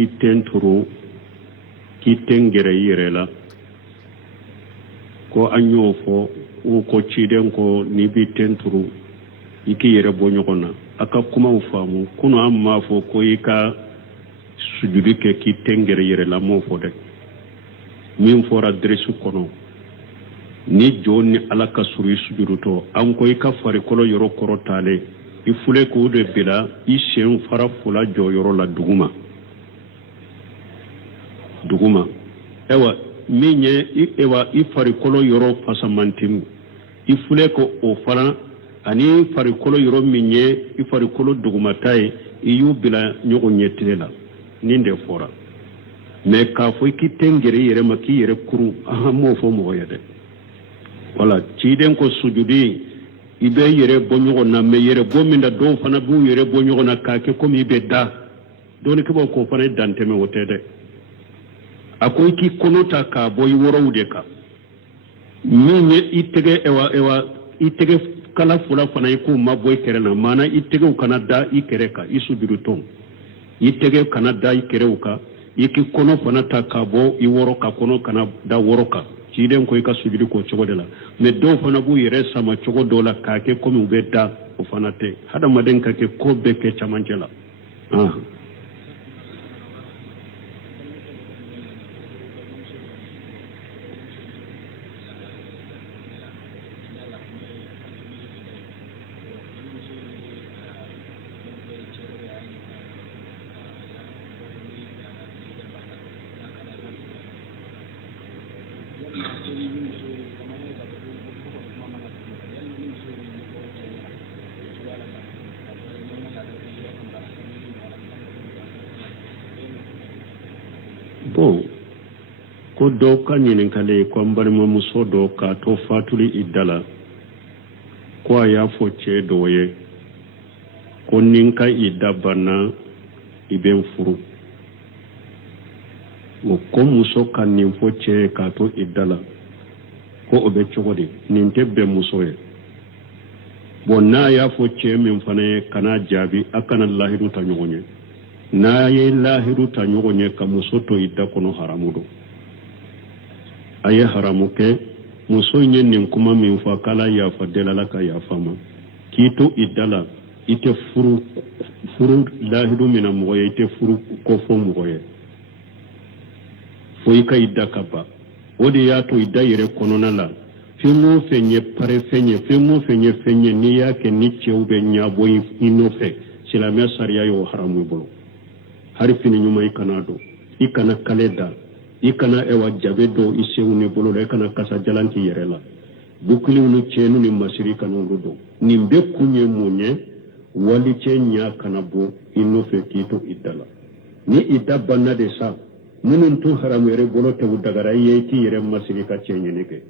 kitten turu kitten gere yere la ko anyo fo o ko ciden ko ni bi ten turu iki yere bo nyogona aka kuma ufamu kuno amma fo ko ika sujudi ke kitten gere yere la mo fo de min fora adresu kono ni joni alaka suru sujudu to an ko ika fari kolo yoro korotale ifule ko de bila ishen fara fula jo yoro la duguma ewa minye ewa ifari kolo yoro fasamantimu ifule ko o fara ani fari kolo yoro minye ifari kolo duguma tai iyu bila nyogo nyetela ninde fora me ka fo ki tengere yere maki yere kuru aha mo fo mo yede wala ciden ko sujudi ibe yere bonyogo na me yere bominda do fana bu yere bonyogo na kake ko mi be da doni ko ko fana danteme wotede akoy ki konota ka boy worowde ka minye itege ewa itege kala fula fana ko maboy kerena mana itege kana da ikereka isujudu ton itege kana da ikereuka iki kono fana ta ka bo i woroka kono kana da woroka ciden ko ika sujudu ko cogo la me do fana bu yere sama cogo do la ka ke komi be da o fana te hada maden ka ke ko be ke chamanjela bon ko do ka nyinin kale ko mbarima muso do ka to fatuli idala ko ya fo ce doye ko ninka idabana iben furu ko muso kan nin fo ce ka to idala ko obe chogodi nin tebbe muso ye bon na ya fo ce min fane kana jabi akana lahidu ta nyogonye na ye lahidu ta nyogonye ka muso to idda kono haramudo aye haramuke muso nye nin kuma min fa kala ya fa delala ka ya fama kito idala ite furu lahidu mina moye ite furu ko fo moye fo ika idda kaba odi ya to idda yere kono na la fimo fenye pare fenye ni ya ke ni cheube nyabo inofe sila me sariya yo haramu bolo harifini nyuma ikanado ikana kaleda ikana ewa jabedo iseune bolo ikana kasa jalanti yerela bukuli unu chenu ni masiri kanungudo nimbe kunye munye wali chenya kanabo inofe kito idala ni idabana de sa mununtu haramu yere bolo te udagara yeki yere masiri ka chenye neke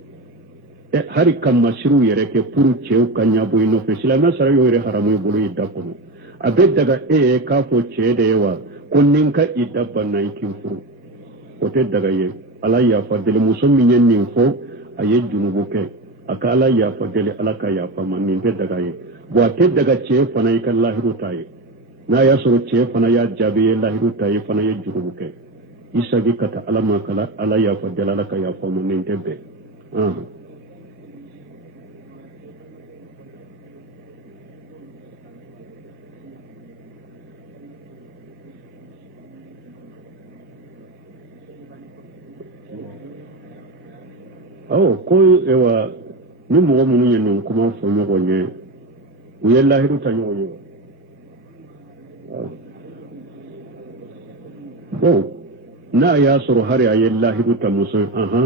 hari kam masiru yere ke puru cheu kanyabo inofe sila me sariya yere haramu bolo idakono abe daga ka fo chede ewa konninka idabana ikin furu ote daga ye ala ya fadele muso minyen nin fo aye junubu ke aka ala ya fadele ala ka ya fama nin te daga ye bo ate daga che fana ikan lahiru taye na ya soro che fana ya jabe ye lahiru taye fana ye junubu ke isagi kata ala makala ala ya fadele ala ka ya fama nin te be ko ewa ni mo mo nyen no kuma fo nyogo nye uye lahiru ta nyogo nye na ya soro hari aye lahiru ta muso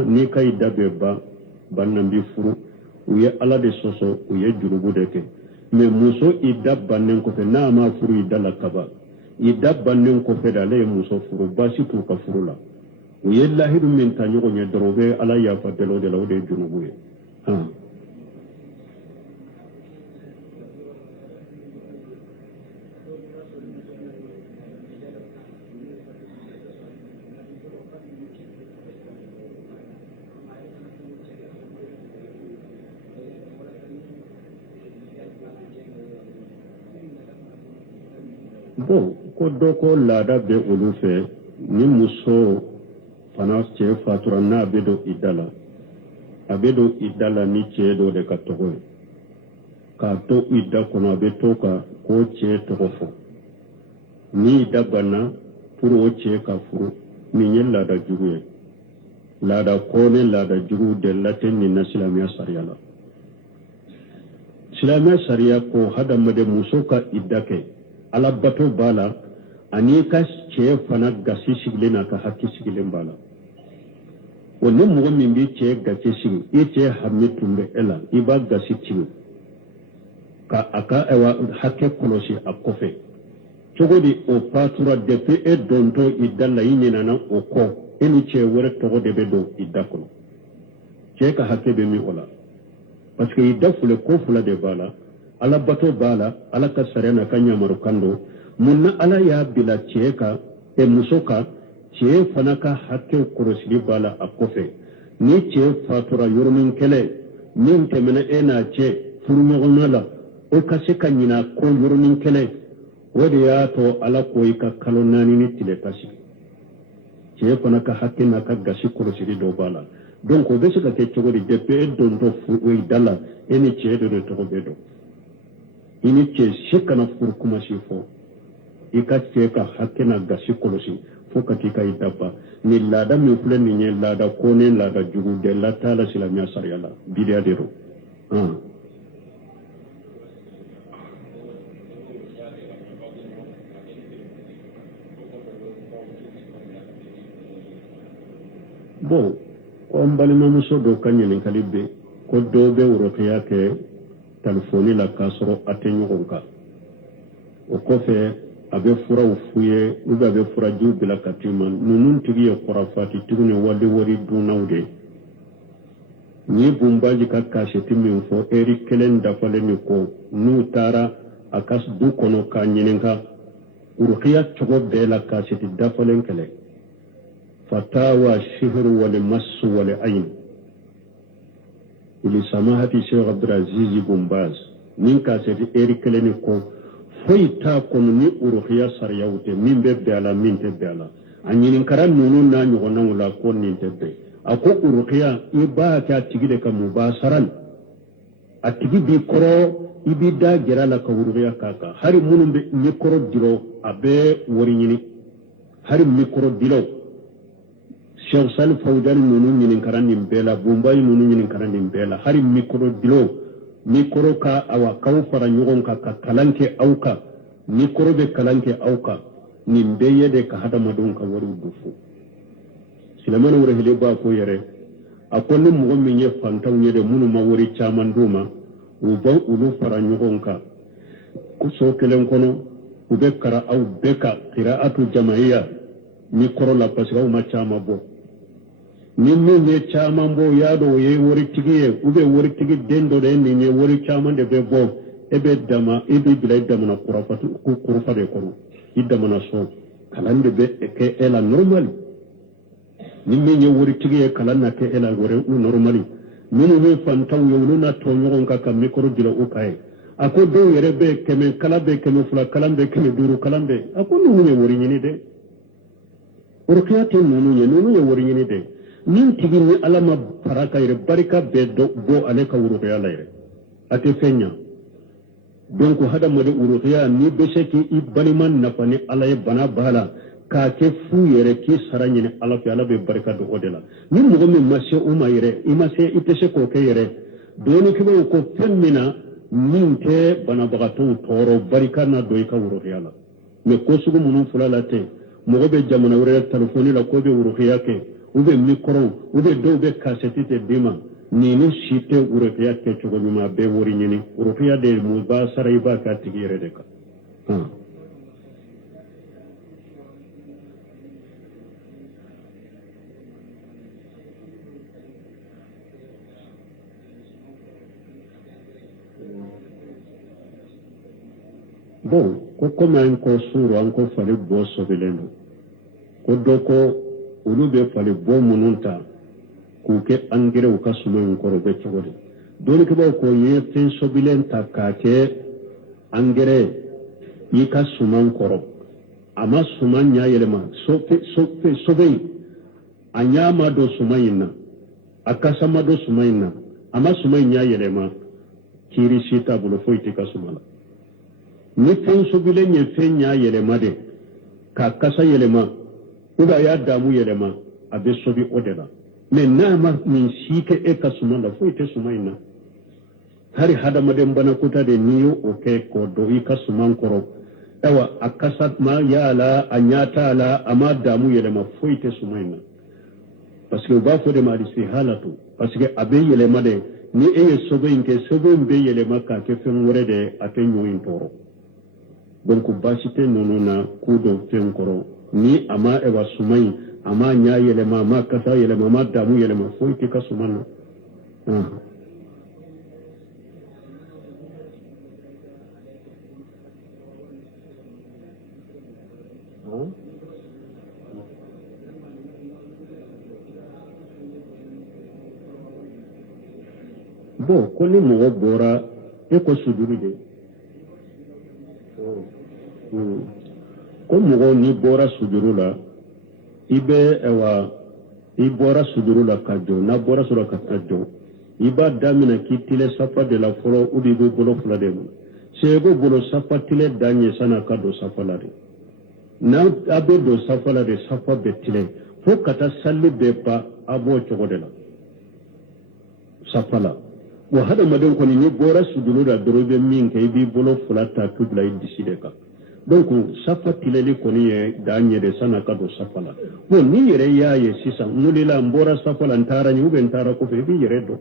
ni kai dabe ba bannan bi furu uye ala de soso uye jurubu deke me muso idabba nen ko fe na ma furu idala kaba idabba nen ko fe da le muso furu basi ku ka furu la uye lahiru min ta nyogo nye dorobe ala ya fa delo de la de junubu ye bon ko doko lada be olu fe ni muso fana cɛ fatura n'a bɛ don idala a bɛ don idala ni cɛ dɔ de ka tɔgɔ ye k'a to ida kɔnɔ a bɛ to ka ko cɛ tɔgɔ fɔ ni ida banna pour o cɛ ka furu nin ye laada jugu ye laada ko ni laada jugu de late nin na silamɛya sariya la silamɛya sariya ko hadamaden muso ka ida kɛ ala bato b'a la ani ka cɛ fana gasi sigilen n'a ka hakɛ sigilen b'a la o ni mɔgɔ min bɛ cɛ gasi sigi i cɛ hami tun bɛ e la i b'a gasi sigi ka a ka hakɛ kɔlɔsi a kɔfɛ cogo di o fatura depuis e dontɔ i da la i ɲinana o kɔ e ni cɛ wɛrɛ tɔgɔ de bɛ don i da kɔnɔ cɛ ka hakɛ bɛ min o la parce que i da fule ko fila de b'a la ala bato b'a la ala ka sariya n'a ka ɲamaru kan don mun na ala y'a bila cɛ kan muso kan cɛ fana ka hakɛ kɔlɔsili b'a la a kɔfɛ ni cɛ fatura yɔrɔnin kɛlɛ min tɛmɛna e n'a cɛ furuɲɔgɔnya la o ka se ka ɲina ko yɔrɔnin kɛlɛ o de y'a to ala ko i ka kalo 4 ni tile ka sigi cɛ fana ka hakɛ n'a ka gasi kɔlɔsili dɔ b'a la donc o bɛ se ka kɛ cogo di depuis e dontɔ furu da la e ni cɛ de tɔgɔ bɛ dɔn i ni cɛ si kana furu kuma si fɔ i ka cɛ ka hakɛ n'a gasi kɔlɔsi fo ka k'i ka i dabba ni laada min filɛ nin ye laada ko ni laada jugu de la t'a la silamɛya sariya la bidiya de don bon ko n balimamuso dɔ ka ɲininkali bɛ ko dɔw bɛ worokiya kɛ telefoni la k'a sɔrɔ a tɛ ɲɔgɔn kan o kɔfɛ a bɛ furaw f'u ye ou bien a bɛ furajiw bila ka t'u ma ninnu tigi ye kɔrɔfatitigiw ni wari dunnaw de ni bunbaji ka kaseti min fɔ eri kelen dafalen min ko n'u taara a ka du kɔnɔ k'a ɲininka worokiya cogo bɛɛ la kaseti dafalen kɛlɛ fatawa sihiru wal masu wal ayn ili samahati Sheikh Abdulaziz Ibn Baz nin kaseti eri kelen ko foyi t'a kɔnɔ ni uruhiya sariyaw tɛ min bɛ bɛn a la min tɛ bɛn a la a ɲininkara ninnu n'a ɲɔgɔnnaw la ko nin tɛ bɛn a ko uruhiya i b'a kɛ a tigi de ka mubasaran a tigi b'i kɔrɔ i b'i da gɛrɛ la ka uruhiya k'a kan hari minnu bɛ mikɔrɔ diraw a bɛ wari ɲini hari mikɔrɔ diraw Sheikh Salih Fawzan ninnu ɲininkara nin bɛɛ la Bunbayi ninnu ɲininkara nin bɛɛ la hari mikɔrɔ diraw mikoro ka awa kaw fara ɲɔgɔn kan ka kalan kɛ aw kan mikoro bɛ kalan kɛ aw kan nin bɛɛ ye de ka hadamadenw ka wariw don fo silamɛni wɛrɛ b'a ko yɛrɛ a ko ni mɔgɔ min ye fantanw ye de minnu ma wari caman d'u ma u bɛ olu fara ɲɔgɔn kan so kelen kɔnɔ u bɛ kara aw bɛɛ ka qira'atu jamaiya mikoro la parce que aw ma caman bɔ ni min ye caman bɔ y'a dɔn o ye waritigi ye ou bien waritigi den dɔ de ye nin ye wari caman de bɛ bɔ e bɛ dama e bɛ bila i damana kurufa de kɔnɔ i damana so kalan de bɛ kɛ e la normal ni min ye waritigi ye kalan na kɛ e la normal minnu ye fantanw ye olu na tɔn ɲɔgɔn kan ka mikoro dira u kan ye a ko dɔw yɛrɛ bɛ kɛmɛ kalan bɛ kɛmɛ fila kalan bɛ kɛmɛ duuru kalan bɛ a ko ninnu ye wari ɲini dɛ urukiya tɛ ninnu ye wari ɲini dɛ nin tigi ni ala ma fara ka yɛrɛ barika bɛɛ bɔ ale ka urukiya la yɛrɛ a tɛ fɛn ɲa donc hadamaden urukiya ni bɛ se k'i balima nafa ni ala ye bana b'a la k'a kɛ fu yɛrɛ k'i sara ɲini ala fɛ ala bɛ barika don o de la ni mɔgɔ min ma se o ma yɛrɛ i tɛ se k'o kɛ yɛrɛ dɔɔninkɛbaaw ko fɛn min na min tɛ banabagatɔw tɔɔrɔ barika na don i ka urukiya la mais ko sugu minnu fɔra la ten mɔgɔ bɛ jamana wɛrɛ telefoni la k'o bɛ urukiya kɛ u bɛ mikɔrɔw u bɛ dɔw bɛ kasɛti tɛ d'i ma nin si tɛ urukiya kɛ cogo ɲuman a bɛɛ wari ɲini urukiya de mun b'a sara i b'a kɛ a tigi yɛrɛ de kan bon ko komi an ko suru an ko fali bɔ sɔbilen don ko dɔ ko olu bɛ fali bɔ minnu ta k'u kɛ angɛrɛw ka suma in kɔrɔ bɛ cogo di dɔɔninkɛbaaw ko ye fɛn sɔbilen ta k'a kɛ angɛrɛ i ka suma kɔrɔ ama suman nya yelema sobe anya ma do sumayina akasa ma do sumayina ama sumay nya yelema kiri sita bulo foiti ka sumala ni fen sobile nye fen nya yelema de ka kasa yelema uda ya damu yelema abe sobi odela me na ma min sike e ka sumala foiti sumayina hari hada maden bana kuta de niyo oke ko do i ka suman koro ewa akasa ma yala anyata la ama damu yelema foiti sumayina parce que ba fo de ma disi halatu parce que abe yelema de ni eye sobe inke sobe be yelema ka ke fen wore de atenyo intoro donc basite nono na kudo fen koro ni ama ewa sumai ama nya yelema ma kasa yelema ma damu yelema fo ite ka sumana bon ko ni mogo bora e ko sujuru de ko mogo ni bora sujuru la ibe ewa i bora sujuru la kajo na bora sura ka kajo iba damina kitile safa de la folo udi go bolo fula de sego bolo safa tile danye sana ka do safa la de na abe do safa la de safa betile fo kata salli be pa abo chogo de la safa la wa hada madan ko ni bora sudulu da dorobe min kay bi bolo fulata kubla idiside ka donc safa tileli ko ni danye de sana ka do safa la ko ni yere ya ye sisa mulila mbora safa la ntara ni ube ntara ko fe bi yere do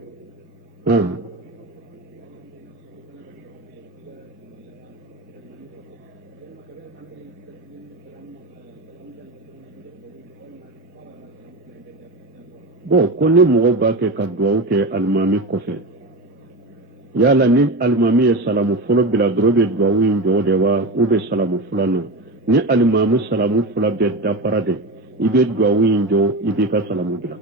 bon ko ni mo ba ke ka do ke almami ko fe yala ni almami ye salamu folo bila drobe duwawu in jode wa ube salamu fulano ni almamu salamu fula be dafara de ibe duwawu in jo ibe ka salamu bila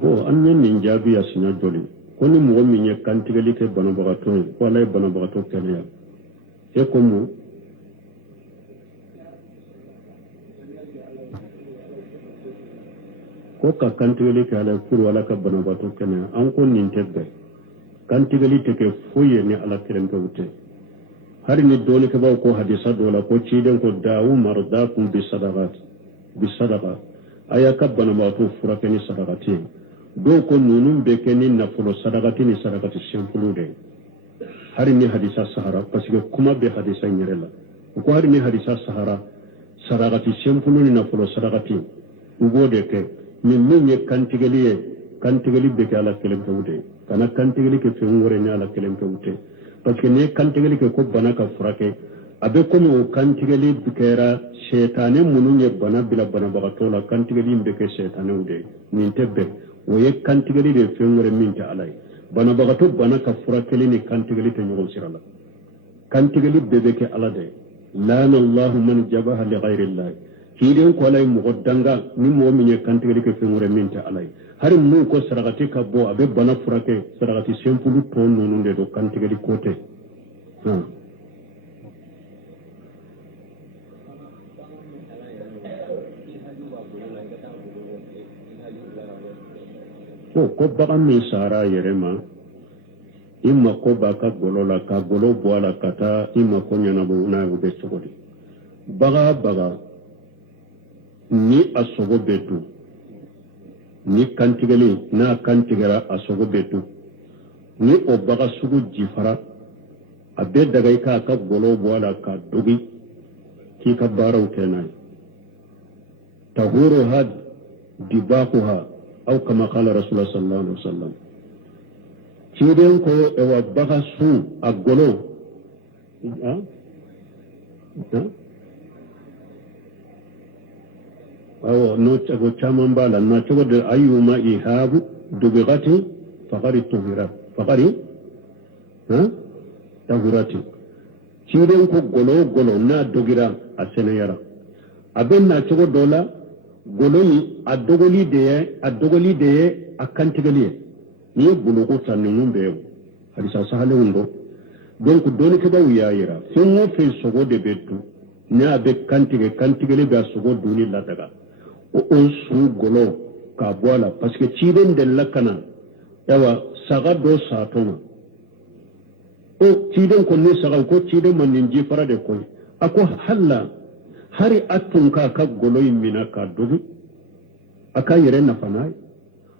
bo an yen nin jaabi asina joli ko ni mogo min ye kantigɛli kɛ banabagatɔ ye ko ala ye banabagatɔ kɛnɛya e ko mun ko ka kantigɛli kɛ ala ye pour ala ka banabagatɔ kɛnɛya an ko nin tɛ bɛn kantigɛli tɛ kɛ foyi ye ni ala kelen pewu tɛ hari ni dɔɔnikɛbaw ko hadisa dɔ la ko ciden ko dawu mardakum bisadaka a y'a ka banabagatɔ furakɛ ni sadakati ye dɔw ko ninnu bɛ kɛ ni nafolo sadakati ni sadakati senfulu de hari ni hadisa sahara parce que kuma bɛ hadisa in yɛrɛ la u ko hari ni hadisa sahara sadakati senfulu ni nafolo sadakati u b'o de kɛ min ye kantigɛli ye kantigɛli bɛ kɛ ala kelen pewu de kana kantigɛli kɛ fɛn wɛrɛ ni ala kelen pewu tɛ parce que ni ye kantigɛli kɛ ko bana ka furakɛ a bɛ komi o kantigɛli kɛra sɛtanɛ minnu ye bana bila banabagatɔ la kantigɛli in bɛ kɛ sɛtanɛw de nin tɛ bɛn o ye kantigɛli de fɛn wɛrɛ min tɛ ala ye banabagatɔ bana ka furakɛli ni kantigɛli tɛ ɲɔgɔn sira la kantigɛli bɛɛ bɛ kɛ ala de laana allahu man jabaha li ghayrillah kiden ko ala ye mɔgɔ danga ni mɔgɔ min ye kantigɛli kɛ fɛn wɛrɛ min tɛ ala ye hari mun ko sarakati ka bɔ a bɛ bana furakɛ sarakati senfulu tɔ ninnu de don kantigɛli ko tɛ ko bagan min sara yɛrɛ ma i mako b'a ka golo la ka golo bɔ a la ka taa i mako ɲɛnabɔ n'a ye o bɛ cogo di baga ni a sogo bɛ dun ni kantigɛli n'a kantigɛra a sogo bɛ dun ni o baga sugu jifara a bɛ daga i k'a ka golo bɔ a la ka dogi k'i ka baaraw kɛ n'a ye tahuruha dibaquha aw kama qala rasulullah sallallahu alaihi wasallam ciden ko ewa baga su a golo awo no cago caman b'a la na cogo de ayyuma ihabu dubigati faqari tuhira faqari tahurati ciden ko golo n'a dogira a sɛnɛyara a bɛ na cogo dɔ la goloni a dogoli de a kantigaliye ni bulugo tanni mun be hadisa sahale undo donc doni ke daw yaayira fengo fe sogo de betu na be kantigale be sogo duni la daga o su golo ka bola parce que ciden de lakana yawa saga do satona o ciden ko ne saga ko ciden man ninji fara de ko ako halla hari attun ka golo yimina ka dugu aka yere na fanai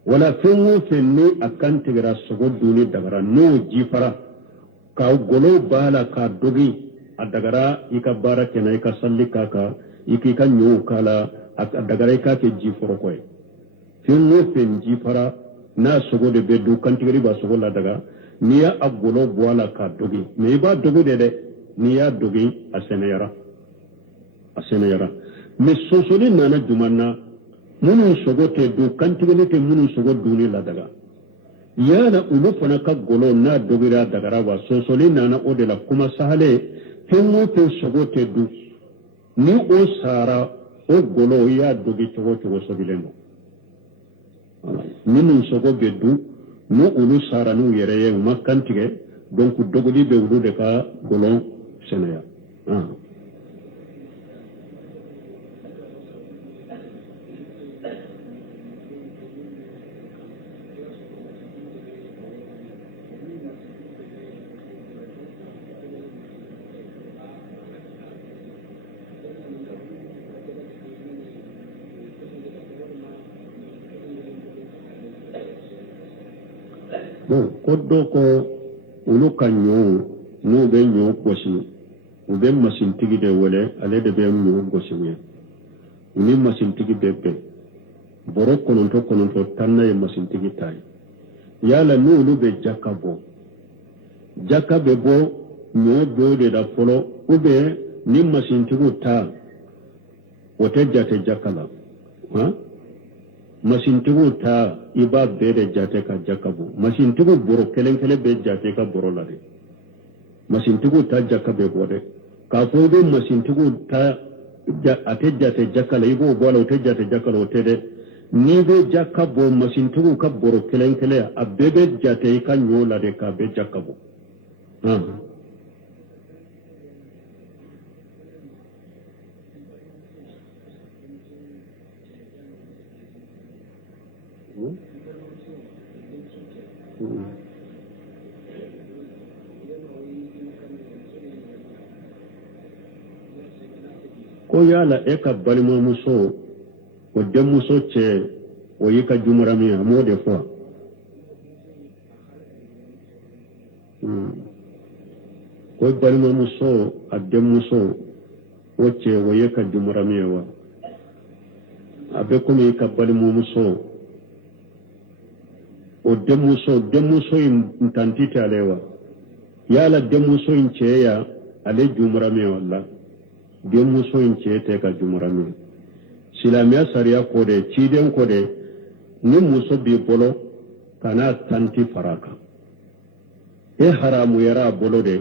wala fengo fenne akan tigara sogo duni dagara no jifara ka golo bala ka dugi adagara ika bara kena ika salli kaka ikika nyu kala adagara ika ke jiforo koy fengo fen jifara na sogo de bedu kan tigari ba sogo la daga niya agolo bwala ka dugi me ba dugu de niya dugi asenayara me sosoli nana jumanna munun sogo te du kantigele te munun sogo duni la daga yana ulu fana ka golo na dogira dagara wa sosoli nana o de la kuma sahale tengo te sogo te du ni o sara o golo ya dogi chogo sobilendo munun sogo be du no ulu sara nu yereye makantige donc dogoli be ulu de ka golo senaya bon koddo ko ulu kanyo no be nyo kosi u be masintigi de wole ale de be nyo kosi ni masintigi bebe boro kononto tanna ye masintigi tai yala no ulu be jakabo jakabe bo nyo do de da polo ube ni masintigu ta wote jate jakala ha masintigu ta iba bere jate ka jakabu masintigu boro kelen be jate ka boro lade masintigu ta jakabe bode ka fo be masintigu ta ate jate jakala ibo bola wote jate jakala wote de ni be jakabo masintigu ka boro kelen a bebe jate ka nyola de ka be jakabo ko yala e ka balimo muso o dem muso ce o yi ka jumurami mo de fois ko balimo muso a dem muso o ce o yi ka jumurami wa abe ko mi ka balimo muso o dem muso in tantita alewa yala dem muso in ce ya ale jumurami walla dem muso in ce te ka jumurami silamiya sariya kode ciden kode ni muso bi bolo kana tanti faraka e haramu yara bolo de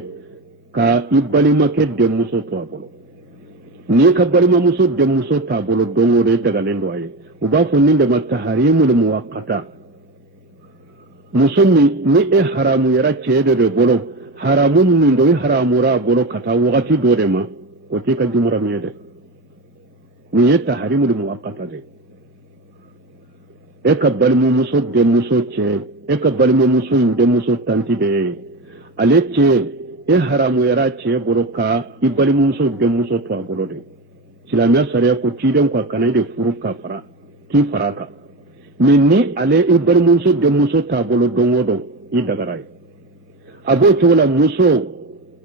ka ibalima ke dem muso to bolo ni ka balima muso dem muso ta bolo dongo de daga lendo aye uba fo ninde mataharimul muwaqqata muso ni e haramu yara cede de bolo haramu ni do haramu ra bolo kata wakati do de ma o te ka jumurami de ni yetta harimul muwaqqata de e ka balmu muso de muso ce e ka balmu muso de muso tanti de ale ce e haramu yara ce boroka i balmu muso de muso to abolo de silamiya sariya ko ciden ko kanai de furu ka fara ki faraka min ni ale i balmu muso de muso ta bolo dongodo i dagarai abo chola muso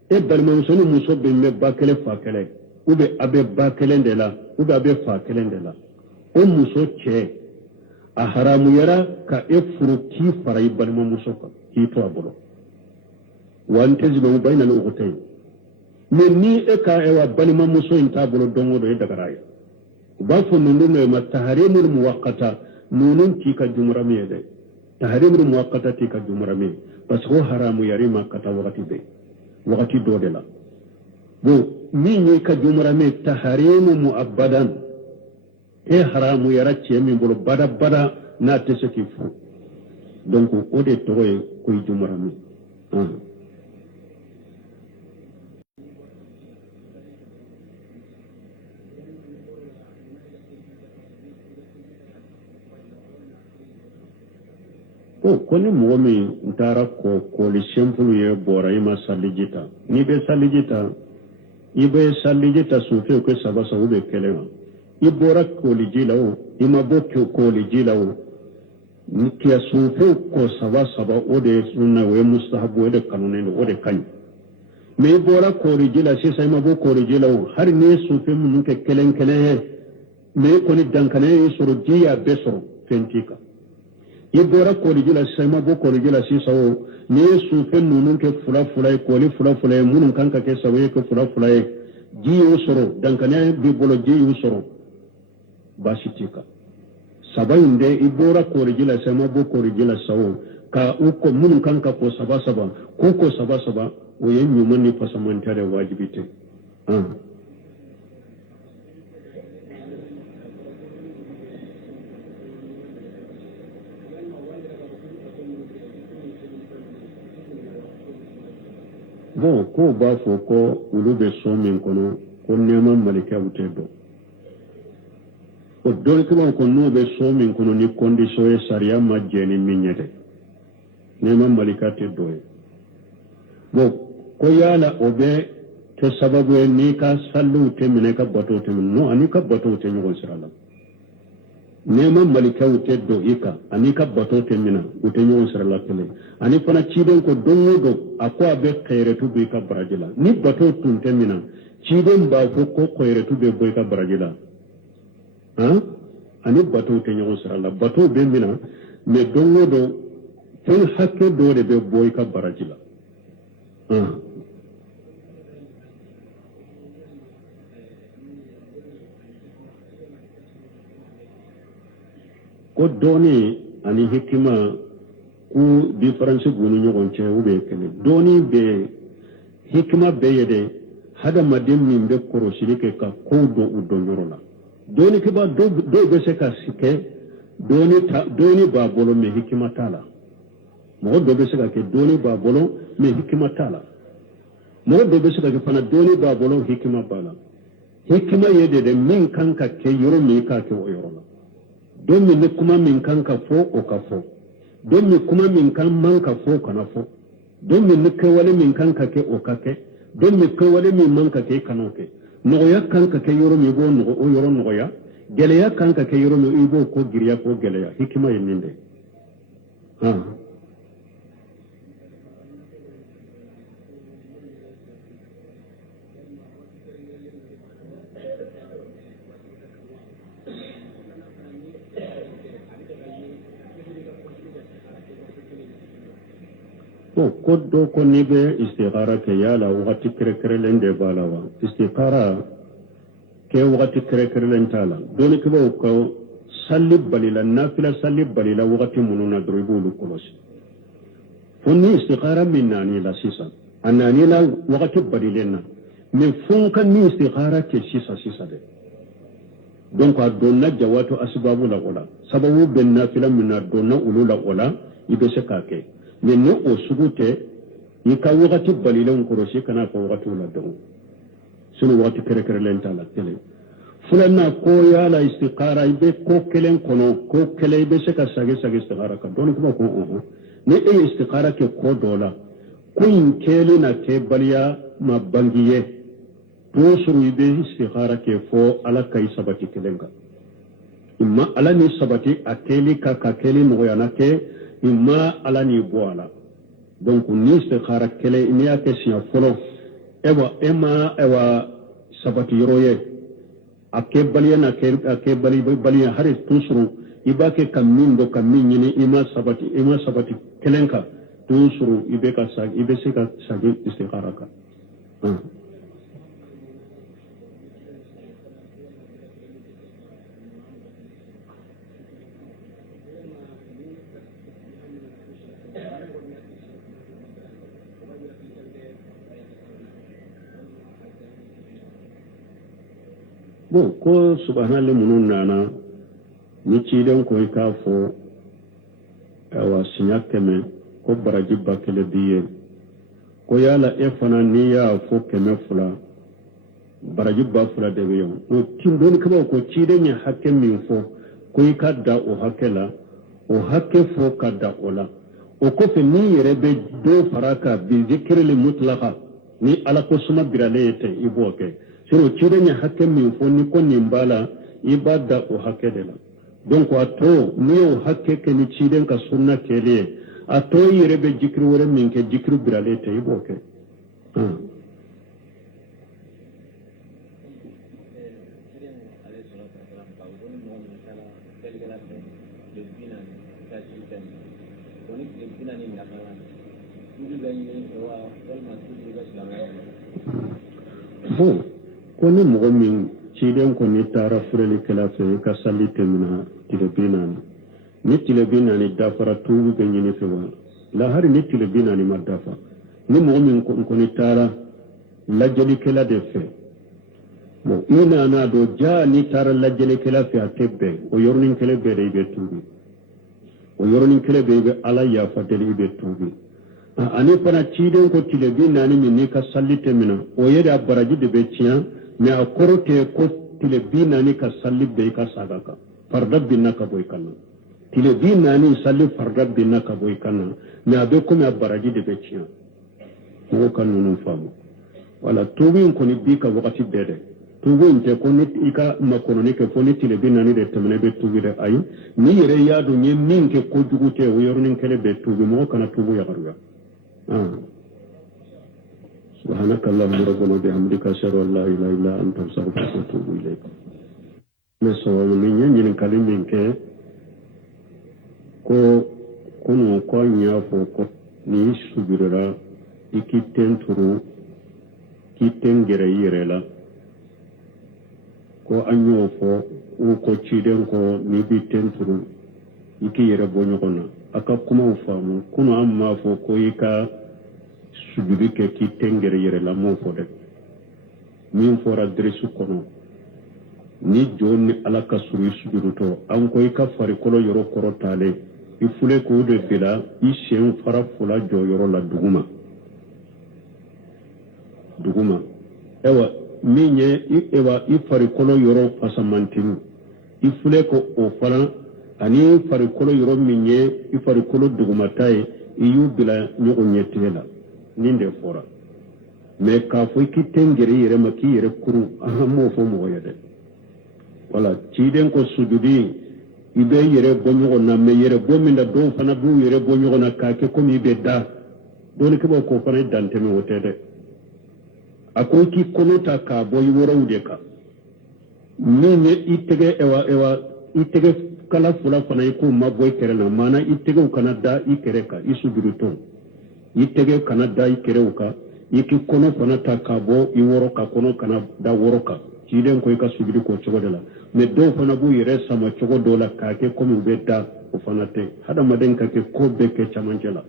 e balmu muso ni muso be me bakele fakele ube abe bakele de la ube abe fakele de la o muso ce a haramu yara ka e furu ki fara i balmu muso ka ki to abolo wante zibe bayna al ukhtayn min ni e ka e wa balma muso in tabolo dongo do e dagaray ba fo nundu no ma tahrimul muwaqqata nunun ki ka jumrami de tahrimul muwaqqata ti ka jumrami parce que haramu yari ma kata wakati do de la bo mi ni ka jumrami tahrimu muabbadan e haramu yara ce min bolo bada bada na te se ki fu donc o de to e ko jumara mi o koni mo mi ntara ko le shempulu ye bora ima salijita ni be salijita ibe salijita sufe ko sabasa ube kelema ibora ko lijila o ima bokyo ko lijila o nikia sufe ko sabasa ode sunna we mustahabu ode kanune ode kanyi me ibora ko lijila sisa ima bo ko lijila o har ne sufe mun ke kelen kelen me ko ni dankane soro diya besoro fentika ibora ko lijila sisa ima bo ko lijila sisa o ne sufe nunun ke fula ko ni fula munun kanka ke sawe ke fula jiyo soro dankane bi bolo jiyo soro basitika sabayinde ibora ko lijila sisa ima bo ko lijila sawo ka uko munun kanka ko saba ko saba o yen nyuman ni pasamantare wajibite bon ko ba fo ko ulu be so min kono ko neman malika wute do o don ko no be so min kono ni condition e sharia majjeni minyete neman malika te do bon ko yala obe te sababu ni ka sallu te mine ka bato te no ani ka bato te nyon sirala neman malika wute do ika ani ka bato te mina wute nyon sirala tele ani fana ciden ko dongo akwa be khairetu be ka barajila ni bato tun te mina ciden ba ko khairetu be boy ka barajila ani bato te nyon sirala bato be mina me dongo do fen hakke do de be boy ka barajila ko doni ani hikima ku difference gunu nyogon che ube kene doni be hikima be yede hada madem min be koro shirike ka ko do udo nyorola doni ke ba do be se ka sike doni ba bolo me hikima tala mo do be se ka ke doni ba bolo me hikima tala mo do be se ka ke pana doni ba bolo hikima bala hikima yede de min kanka ke yoro mi ka ke o yorola don mi kuma min kanka fo o ka fo don mi kuma min kan man ka fo kana fo don mi kai wani min kanka ke o ka ke don mi kai wani min man ka ke kano ke nogoya kanka ke yoro mi go nogo o yoro nogoya geleya kanka ke yoro mi ibo ko giriya ko geleya hikima yeminde koddo ko nibe istikhara ke yala wakati kere lende balawa istikhara ke wakati kere lenta la doni ke ba ko salib balila nafila salib balila wakati mununa dribulu kolosi fonni istikhara minani la sisa anani la wakati balilena me fonka ni istikhara ke sisa de donc adonna jawato asbabu la wala sababu ben nafila minna donna ulula wala ibe sekake men no o sugute yika wakati balilon koroshi kana ko wakati la don sunu wakati kere lenta la tele fulana ko yala istikhara ibe ko kelen kono ko kele ibe se ka sage istikhara ka don ko ne e istikhara ke ko dola kun kele na ke baliya ma bangiye to suru ibe istikhara ke fo ala kai sabati kelenga imma ala ni sabati akeli ka kele no yana ke imma ala ni boala donc ni istikhara kele ni ake siya folo ewa sabati yoroye ake baliya na ake baliya hari tusuru ibake kamin yini ima sabati kelenka tusuru ibe se ka sagi istikhara ka bon ko subhanallah munun nana ni ciden ko ka fo awa sinya keme ko baraji bakele biye ko yala e fana ni ya fo keme fula baraji ba fula de biyo o tin don ko ko ciden ya hakke min fo ko ka da o hakela o hakke fo ka da ola o ko fe ni yere be do faraka bi zikril mutlaqa ni ala ko suma birale te iboke sero ciden ya hakke min fo ni ko nimbala ibada o hakke de la donc ato niyo hakke ke ni ciden ka sunna kele ato yere be jikri wore min ke jikri birale te iboke koni mogo min ciden ko ni tara fureli kala fe ka salite mina tilebinani ni tilebinani dafara tubu be nyini fe wa la hari ni tilebinani ma dafa ni mogo min ko ni tara lajeli kala de fe mo ina na do ja ni tara lajeli kala fe atebbe o yornin kala be de be tubi o yornin kala be ala ya fateli be tubi ani fana ciden ko tilebinani min ni ka salite mina o yeda baraji de be tiyan mais a korote ko tile bi nani ka salli be ka sagaka farda binna ka boy kana tile bi nani salli farda binna ka boy kana mais abe ko me baraji de be ciya ko kan non famu wala tubi ko ni bi ka wakati bede tubi inte ko ni ika makono ni ke ko ni tile bi nani de temne be tubi de ay ni yere yaadu ni min ke ko dugute o yornin kele be tubi mo kana tubu ya garuya سبحانك اللهم ربنا وبحمدك اشهد ان لا اله الا انت استغفرك واتوب اليك meso ni nyin kalin ke ko kuno ko nya fo ko ni subirara ikiten turu kiten gere yirela ko anyo fo o ko ciden ko ni biten turu iki yere bonyo kono aka kuma ufamu kuno amma fo ko ika subiri ke ki tengere yere la mo fo de min fora dresu kono ni jonni ala ka suri subiru to an ko ka fari kolo yoro koro tale ifule ko de bila ishen fara fula jo yoro la duguma ewa minye ewa ifari kolo yoro pasamantinu ifule ko o fara ani fari kolo yoro minye ifari kolo duguma tai iyu bila nyogo nyetela ninde fora me ka fo ki tengere yere maki yere kuru aha mo fo mo yede wala ciden ko sududi ibe yere bonyo na me yere bominda do fana bu yere bonyo na ka ke ko mi be da do ne ko ko fana dante me wotede akoy ki konota ka boy woro ude ka ni ne itege ewa itege kala fula fana ko ma boy kere na mana itege kana da ikere ka isududu to itege kana da ikere uka iki kono fana ta ka bo i woro ka kono kana da woro ka ciden ko ka sududu ko chogo de la me do fana bu yere sama chogo do la ka ke ko mi be da o fana te hada maden ka ke ko be ke chamanjela